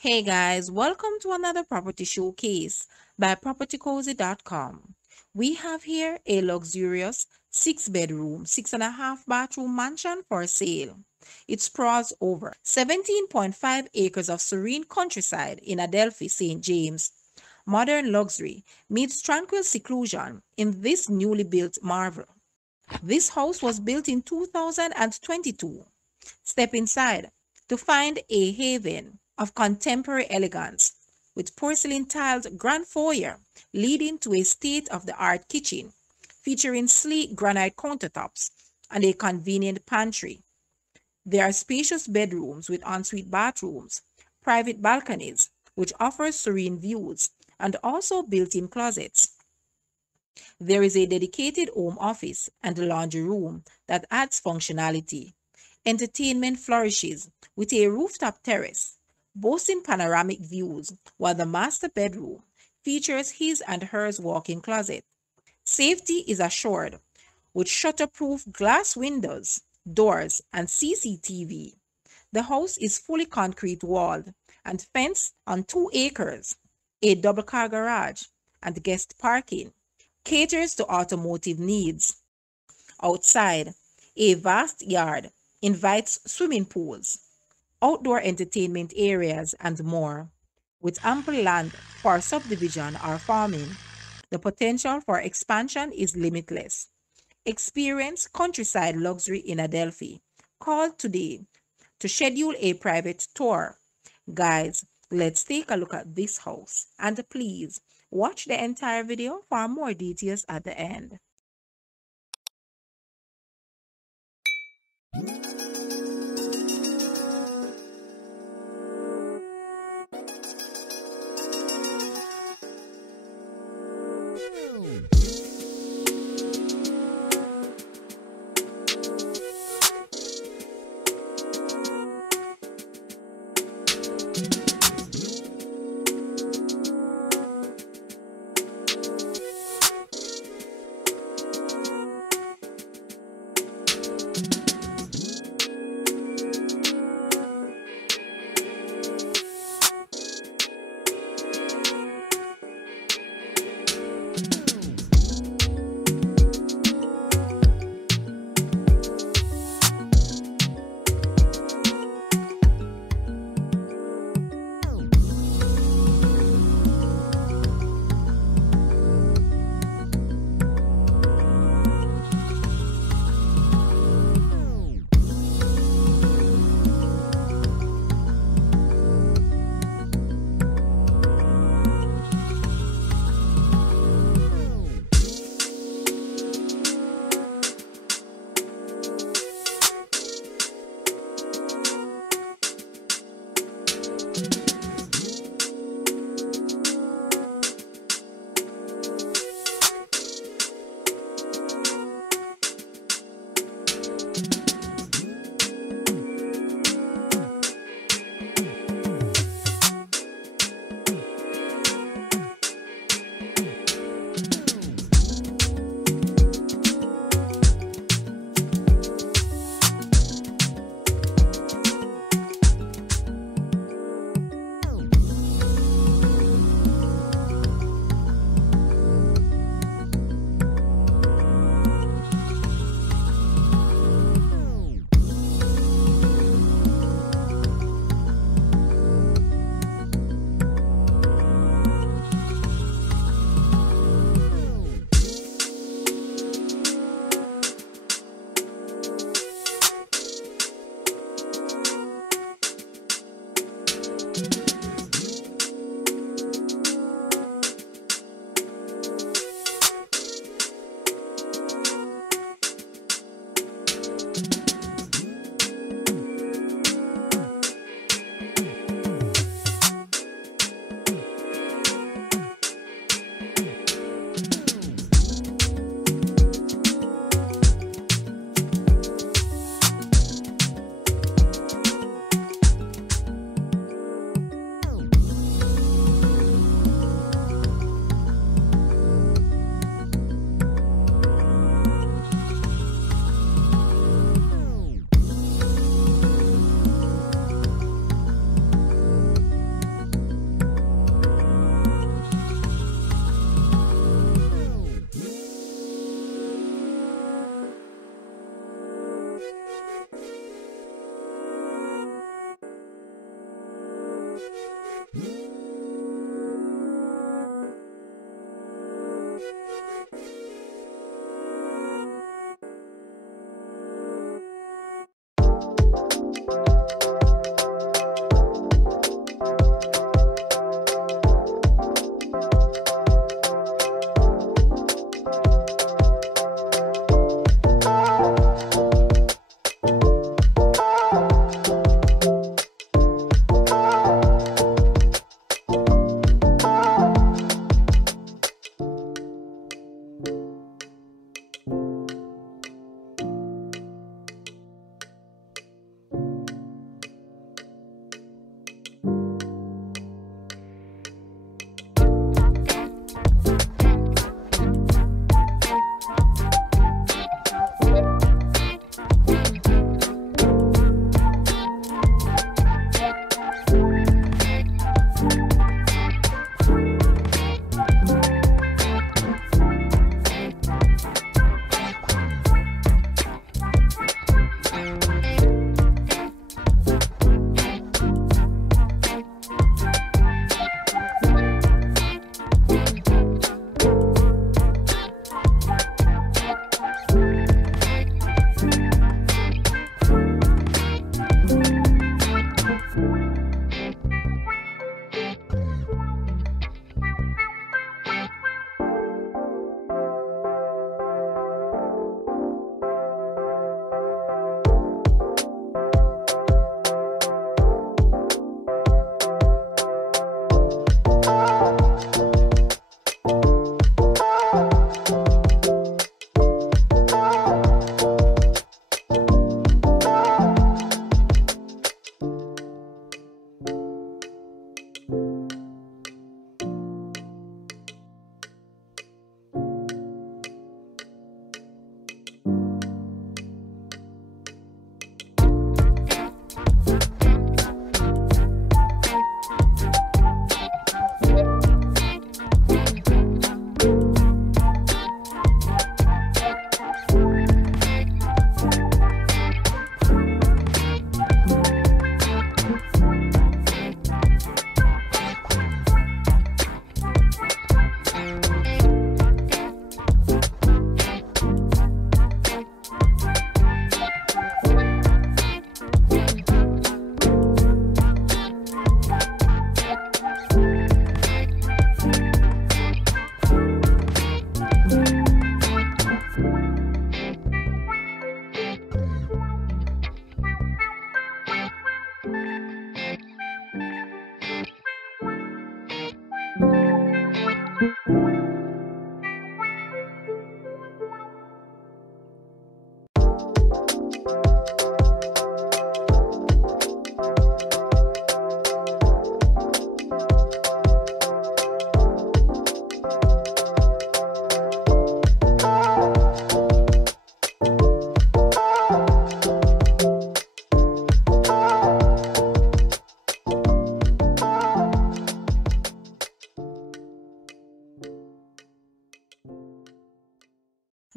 Hey guys, welcome to another property showcase by propertycozy.com. We have here a luxurious 6-bedroom, 6.5 bathroom mansion for sale. It sprawls over 17.5 acres of serene countryside in Adelphi, St. James. Modern luxury meets tranquil seclusion in this newly built marvel. This house was built in 2022. Step inside to find a haven of contemporary elegance with porcelain-tiled grand foyer leading to a state-of-the-art kitchen featuring sleek granite countertops and a convenient pantry. There are spacious bedrooms with ensuite bathrooms, private balconies which offers serene views, and also built-in closets. There is a dedicated home office and laundry room that adds functionality. Entertainment flourishes with a rooftop terrace, boasting panoramic views, while the master bedroom features his and hers walk-in closet. Safety is assured with shatterproof glass windows, doors, and cctv. The house is fully concrete walled and fenced on 2 acres, a double-car garage, and guest parking. Caters to automotive needs. Outside, a vast yard invites swimming pools, outdoor entertainment areas, and more. With ample land for subdivision or farming, the potential for expansion is limitless. Experience countryside luxury in Adelphi. Call today to schedule a private tour. Guys, let's take a look at this house, and please watch the entire video for more details at the end.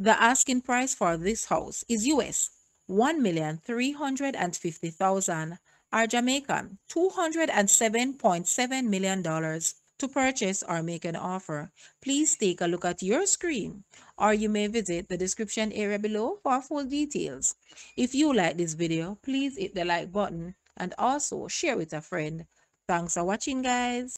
The asking price for this house is US 1,350,000 or Jamaican $207.7 million. To purchase or make an offer, please take a look at your screen, or you may visit the description area below for full details. If you like this video, please hit the like button and also share with a friend. Thanks for watching, guys.